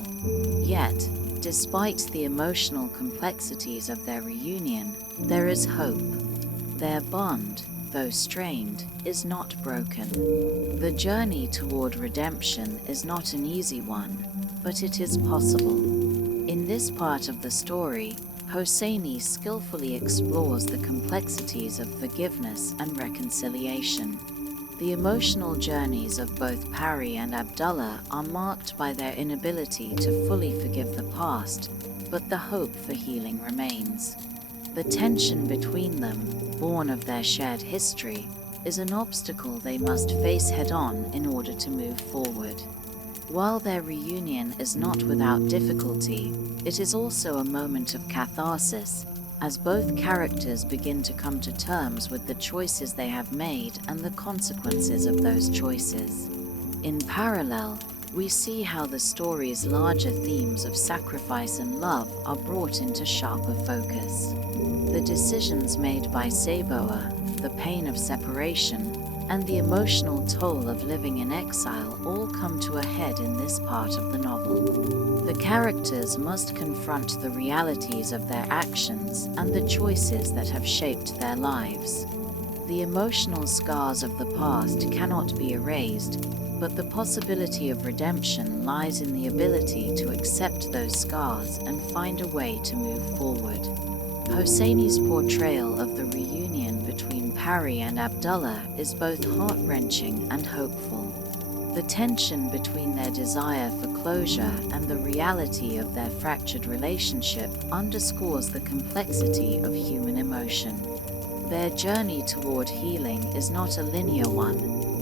Yet, despite the emotional complexities of their reunion, there is hope. Their bond, though strained, is not broken. The journey toward redemption is not an easy one, but it is possible. In this part of the story, Hosseini skillfully explores the complexities of forgiveness and reconciliation. The emotional journeys of both Pari and Abdullah are marked by their inability to fully forgive the past, but the hope for healing remains. The tension between them, born of their shared history, is an obstacle they must face head-on in order to move forward. While their reunion is not without difficulty, it is also a moment of catharsis, as both characters begin to come to terms with the choices they have made and the consequences of those choices. In parallel, we see how the story's larger themes of sacrifice and love are brought into sharper focus. The decisions made by Saboa, the pain of separation, and the emotional toll of living in exile all come to a head in this part of the novel. The characters must confront the realities of their actions and the choices that have shaped their lives. The emotional scars of the past cannot be erased, but the possibility of redemption lies in the ability to accept those scars and find a way to move forward. Hosseini's portrayal of the reunion between Pari and Abdullah is both heart-wrenching and hopeful. The tension between their desire for closure and the reality of their fractured relationship underscores the complexity of human emotion. Their journey toward healing is not a linear one,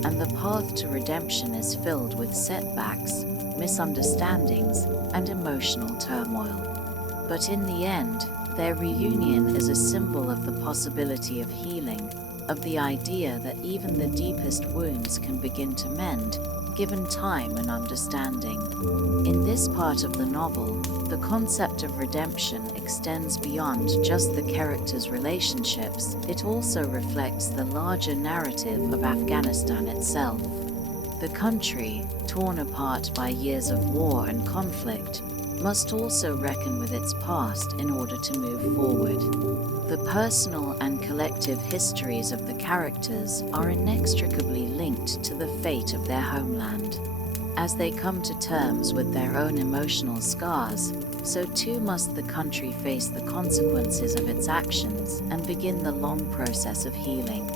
and the path to redemption is filled with setbacks, misunderstandings, and emotional turmoil. But in the end, their reunion is a symbol of the possibility of healing, of the idea that even the deepest wounds can begin to mend, given time and understanding. In this part of the novel, the concept of redemption extends beyond just the characters' relationships. It also reflects the larger narrative of Afghanistan itself. The country, torn apart by years of war and conflict, must also reckon with its past in order to move forward. The personal and collective histories of the characters are inextricably linked to the fate of their homeland. As they come to terms with their own emotional scars, so too must the country face the consequences of its actions and begin the long process of healing.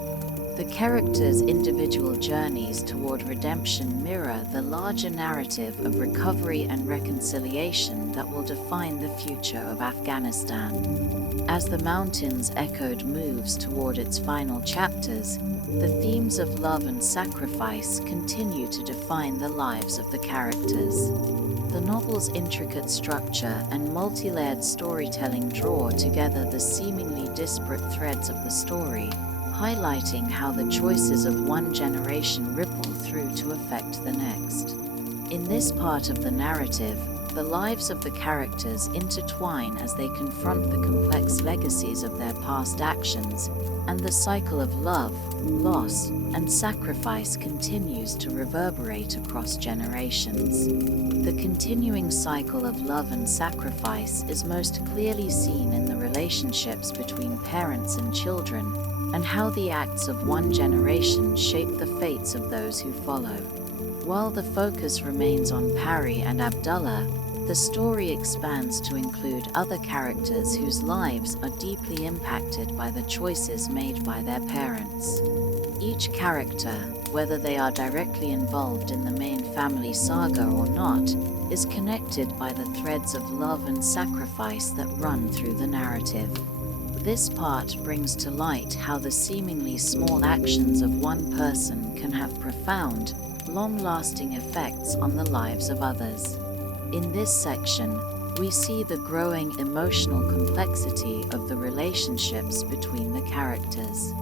The characters' individual journeys toward redemption mirror the larger narrative of recovery and reconciliation that will define the future of Afghanistan. As the Mountains Echoed moves toward its final chapters, the themes of love and sacrifice continue to define the lives of the characters. The novel's intricate structure and multi-layered storytelling draw together the seemingly disparate threads of the story, highlighting how the choices of one generation ripple through to affect the next. In this part of the narrative, the lives of the characters intertwine as they confront the complex legacies of their past actions, and the cycle of love, loss, and sacrifice continues to reverberate across generations. The continuing cycle of love and sacrifice is most clearly seen in the relationships between parents and children, and how the acts of one generation shape the fates of those who follow. While the focus remains on Pari and Abdullah, the story expands to include other characters whose lives are deeply impacted by the choices made by their parents. Each character, whether they are directly involved in the main family saga or not, is connected by the threads of love and sacrifice that run through the narrative. This part brings to light how the seemingly small actions of one person can have profound, long-lasting effects on the lives of others. In this section, we see the growing emotional complexity of the relationships between the characters.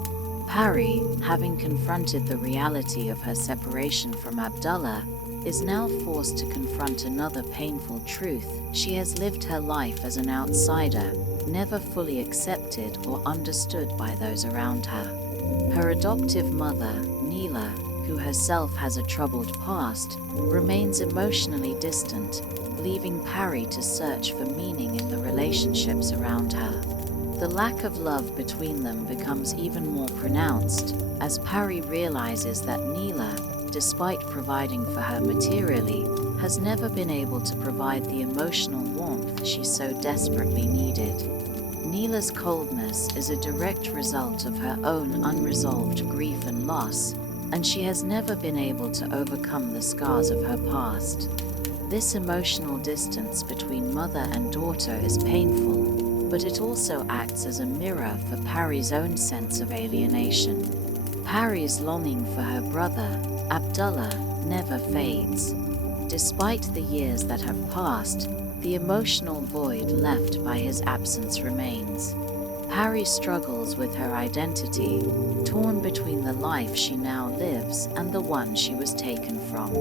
Pari, having confronted the reality of her separation from Abdullah, is now forced to confront another painful truth. She has lived her life as an outsider, never fully accepted or understood by those around her. Her adoptive mother, Neela, who herself has a troubled past, remains emotionally distant, leaving Pari to search for meaning in the relationships around her. The lack of love between them becomes even more pronounced as Pari realizes that Neela, despite providing for her materially, has never been able to provide the emotional warmth she so desperately needed. Neela's coldness is a direct result of her own unresolved grief and loss, and she has never been able to overcome the scars of her past. This emotional distance between mother and daughter is painful, but it also acts as a mirror for Pari's own sense of alienation. Pari's longing for her brother, Abdullah, never fades. Despite the years that have passed, the emotional void left by his absence remains. Pari struggles with her identity, torn between the life she now lives and the one she was taken from.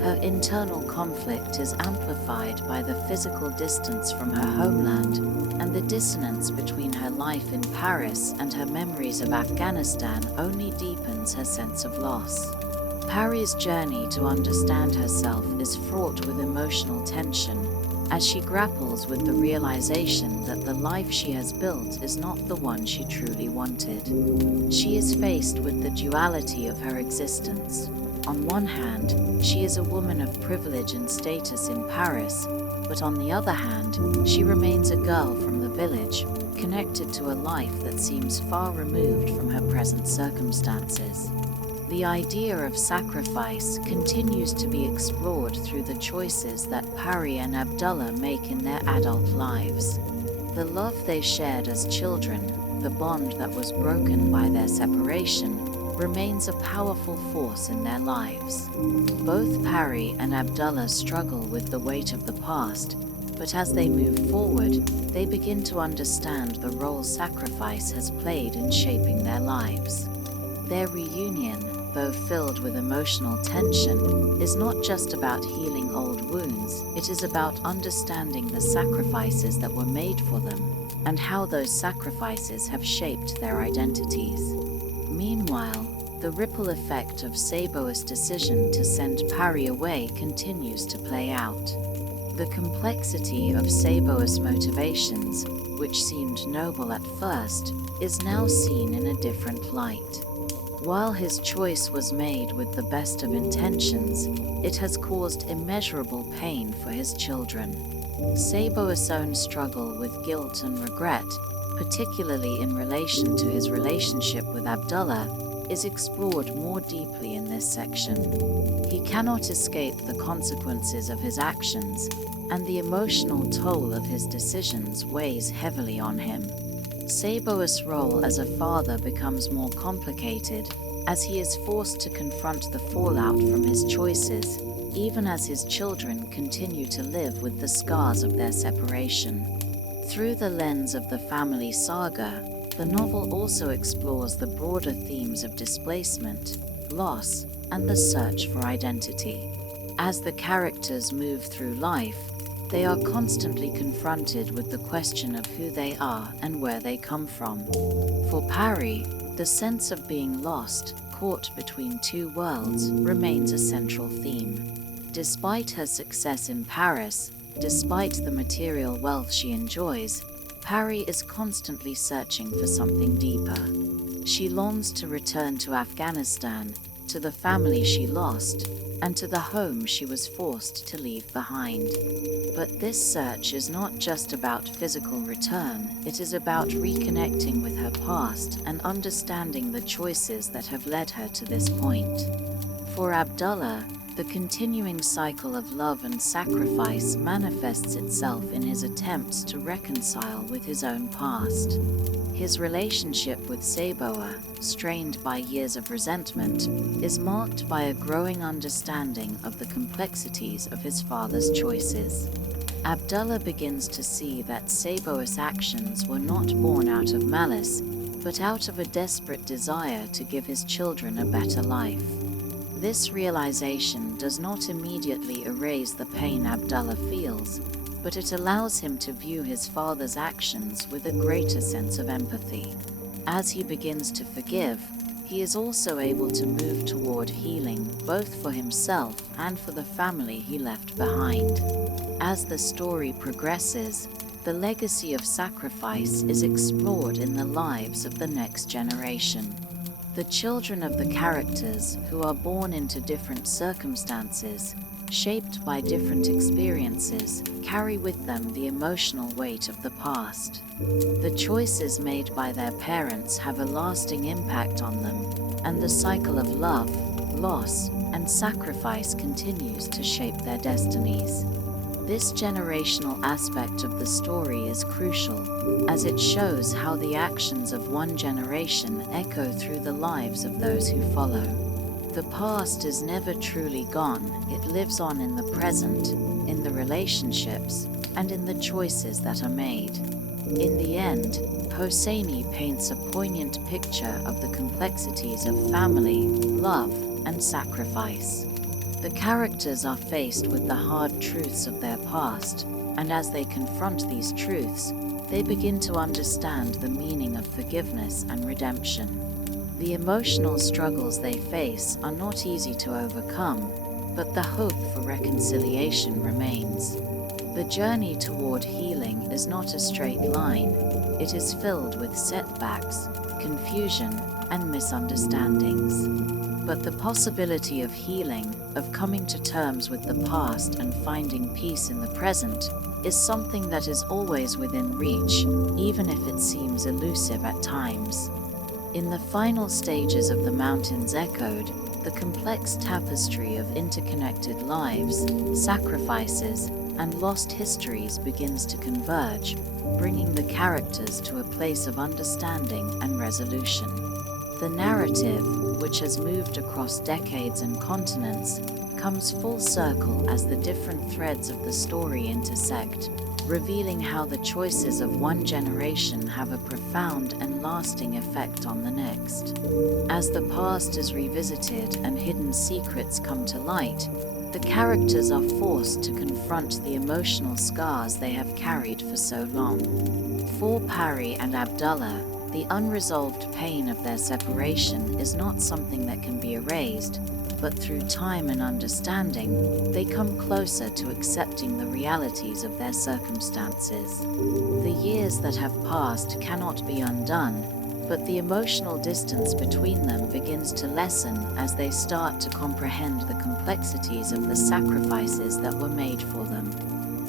Her internal conflict is amplified by the physical distance from her homeland, and the dissonance between her life in Paris and her memories of Afghanistan only deepens her sense of loss. Pari's journey to understand herself is fraught with emotional tension, as she grapples with the realization that the life she has built is not the one she truly wanted. She is faced with the duality of her existence. On one hand, she is a woman of privilege and status in Paris, but on the other hand, she remains a girl from the village, connected to a life that seems far removed from her present circumstances. The idea of sacrifice continues to be explored through the choices that Pari and Abdullah make in their adult lives. The love they shared as children, the bond that was broken by their separation, remains a powerful force in their lives. Both Pari and Abdullah struggle with the weight of the past, but as they move forward, they begin to understand the role sacrifice has played in shaping their lives. Their reunion, though filled with emotional tension, is not just about healing old wounds, it is about understanding the sacrifices that were made for them, and how those sacrifices have shaped their identities. Meanwhile, the ripple effect of Sabo's decision to send Pari away continues to play out. The complexity of Sabo's motivations, which seemed noble at first, is now seen in a different light. While his choice was made with the best of intentions, it has caused immeasurable pain for his children. Sabo's own struggle with guilt and regret, particularly in relation to his relationship with Abdullah, is explored more deeply in this section. He cannot escape the consequences of his actions, and the emotional toll of his decisions weighs heavily on him. Sabo's role as a father becomes more complicated as he is forced to confront the fallout from his choices, even as his children continue to live with the scars of their separation. Through the lens of the family saga, the novel also explores the broader themes of displacement, loss, and the search for identity. As the characters move through life, they are constantly confronted with the question of who they are and where they come from. For Pari, the sense of being lost, caught between two worlds, remains a central theme. Despite her success in Paris, despite the material wealth she enjoys, Pari is constantly searching for something deeper. She longs to return to Afghanistan, to the family she lost, and to the home she was forced to leave behind. But this search is not just about physical return, it is about reconnecting with her past and understanding the choices that have led her to this point. For Abdullah, the continuing cycle of love and sacrifice manifests itself in his attempts to reconcile with his own past. His relationship with Saboa, strained by years of resentment, is marked by a growing understanding of the complexities of his father's choices. Abdullah begins to see that Saboa's actions were not born out of malice, but out of a desperate desire to give his children a better life. This realization does not immediately erase the pain Abdullah feels, but it allows him to view his father's actions with a greater sense of empathy. As he begins to forgive, he is also able to move toward healing, both for himself and for the family he left behind. As the story progresses, the legacy of sacrifice is explored in the lives of the next generation. The children of the characters, who are born into different circumstances, shaped by different experiences, carry with them the emotional weight of the past. The choices made by their parents have a lasting impact on them, and the cycle of love, loss, and sacrifice continues to shape their destinies. This generational aspect of the story is crucial, as it shows how the actions of one generation echo through the lives of those who follow. The past is never truly gone, it lives on in the present, in the relationships, and in the choices that are made. In the end, Hosseini paints a poignant picture of the complexities of family, love, and sacrifice. The characters are faced with the hard truths of their past, and as they confront these truths, they begin to understand the meaning of forgiveness and redemption. The emotional struggles they face are not easy to overcome, but the hope for reconciliation remains. The journey toward healing is not a straight line. It is filled with setbacks, confusion, and misunderstandings. But the possibility of healing, of coming to terms with the past and finding peace in the present, is something that is always within reach, even if it seems elusive at times. In the final stages of The Mountains Echoed, the complex tapestry of interconnected lives, sacrifices, and lost histories begins to converge, bringing the characters to a place of understanding and resolution. The narrative, which has moved across decades and continents, comes full circle as the different threads of the story intersect, revealing how the choices of one generation have a profound and lasting effect on the next. As the past is revisited and hidden secrets come to light, the characters are forced to confront the emotional scars they have carried for so long. For Pari and Abdullah, the unresolved pain of their separation is not something that can be erased, but through time and understanding, they come closer to accepting the realities of their circumstances. The years that have passed cannot be undone, but the emotional distance between them begins to lessen as they start to comprehend the complexities of the sacrifices that were made for them.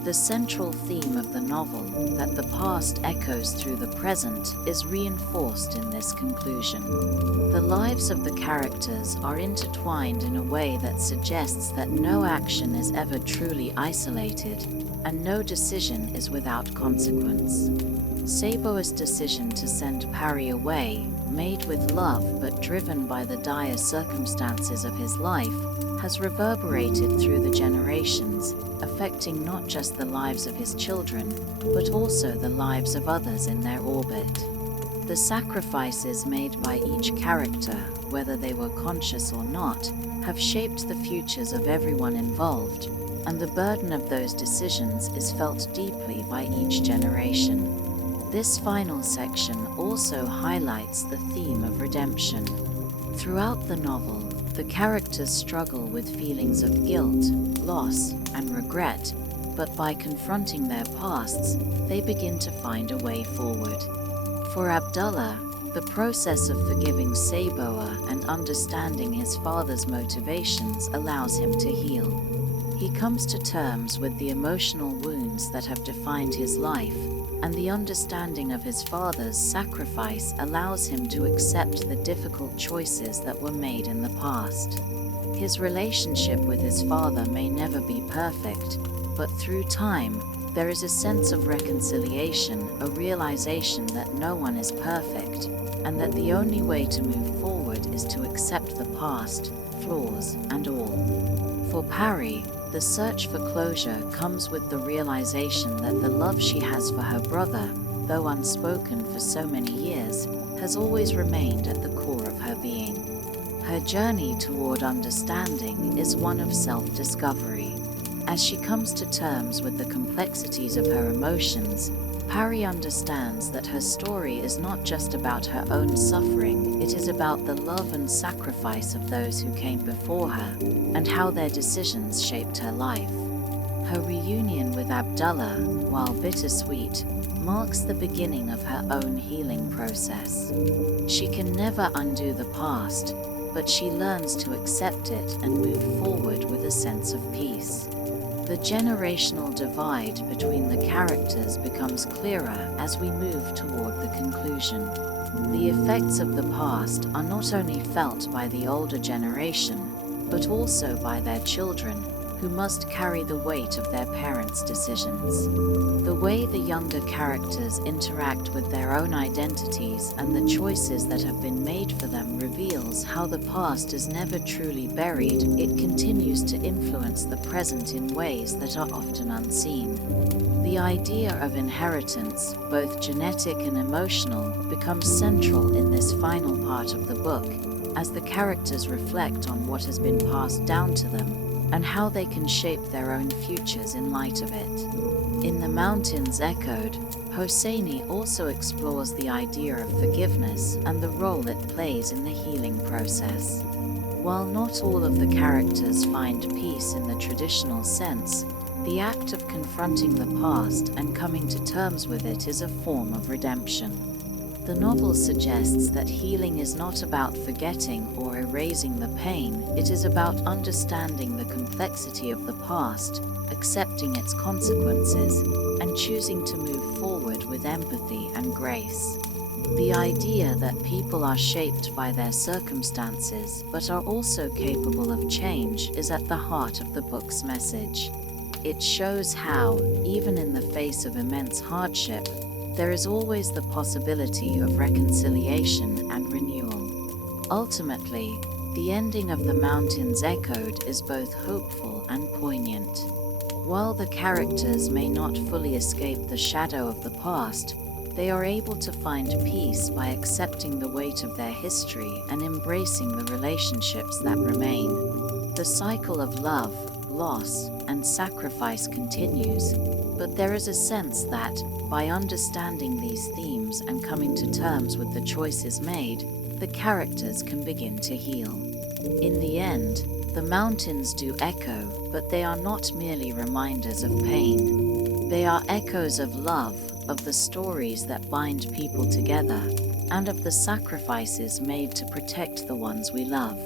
The central theme of the novel, that the past echoes through the present, is reinforced in this conclusion. The lives of the characters are intertwined in a way that suggests that no action is ever truly isolated, and no decision is without consequence. Saboa's decision to send Pari away, made with love but driven by the dire circumstances of his life, has reverberated through the generations, affecting not just the lives of his children, but also the lives of others in their orbit. The sacrifices made by each character, whether they were conscious or not, have shaped the futures of everyone involved, and the burden of those decisions is felt deeply by each generation. This final section also highlights the theme of redemption. Throughout the novel, the characters struggle with feelings of guilt, loss, and regret, but by confronting their pasts, they begin to find a way forward. For Abdullah, the process of forgiving Saboa and understanding his father's motivations allows him to heal. He comes to terms with the emotional wounds that have defined his life, and the understanding of his father's sacrifice allows him to accept the difficult choices that were made in the past. His relationship with his father may never be perfect, but through time, there is a sense of reconciliation, a realization that no one is perfect, and that the only way to move forward is to accept the past, flaws and all. For Pari, the search for closure comes with the realization that the love she has for her brother, though unspoken for so many years, has always remained at the core of her being. Her journey toward understanding is one of self-discovery. As she comes to terms with the complexities of her emotions, Pari understands that her story is not just about her own suffering, it is about the love and sacrifice of those who came before her, and how their decisions shaped her life. Her reunion with Abdullah, while bittersweet, marks the beginning of her own healing process. She can never undo the past, but she learns to accept it and move forward with a sense of peace. The generational divide between the characters becomes clearer as we move toward the conclusion. The effects of the past are not only felt by the older generation, but also by their children, who must carry the weight of their parents' decisions. The way the younger characters interact with their own identities and the choices that have been made for them reveals how the past is never truly buried. It continues to influence the present in ways that are often unseen. The idea of inheritance, both genetic and emotional, becomes central in this final part of the book, as the characters reflect on what has been passed down to them and how they can shape their own futures in light of it. In The Mountains Echoed, Hosseini also explores the idea of forgiveness and the role it plays in the healing process. While not all of the characters find peace in the traditional sense, the act of confronting the past and coming to terms with it is a form of redemption. The novel suggests that healing is not about forgetting or erasing the pain, it is about understanding the complexity of the past, accepting its consequences, and choosing to move forward with empathy and grace. The idea that people are shaped by their circumstances but are also capable of change is at the heart of the book's message. It shows how, even in the face of immense hardship, there is always the possibility of reconciliation and renewal. Ultimately, the ending of The Mountains Echoed is both hopeful and poignant. While the characters may not fully escape the shadow of the past, they are able to find peace by accepting the weight of their history and embracing the relationships that remain. The cycle of love, loss, and sacrifice continues, but there is a sense that, by understanding these themes and coming to terms with the choices made, the characters can begin to heal. In the end, The mountains do echo, but they are not merely reminders of pain. They are echoes of love, of the stories that bind people together, and of the sacrifices made to protect the ones we love.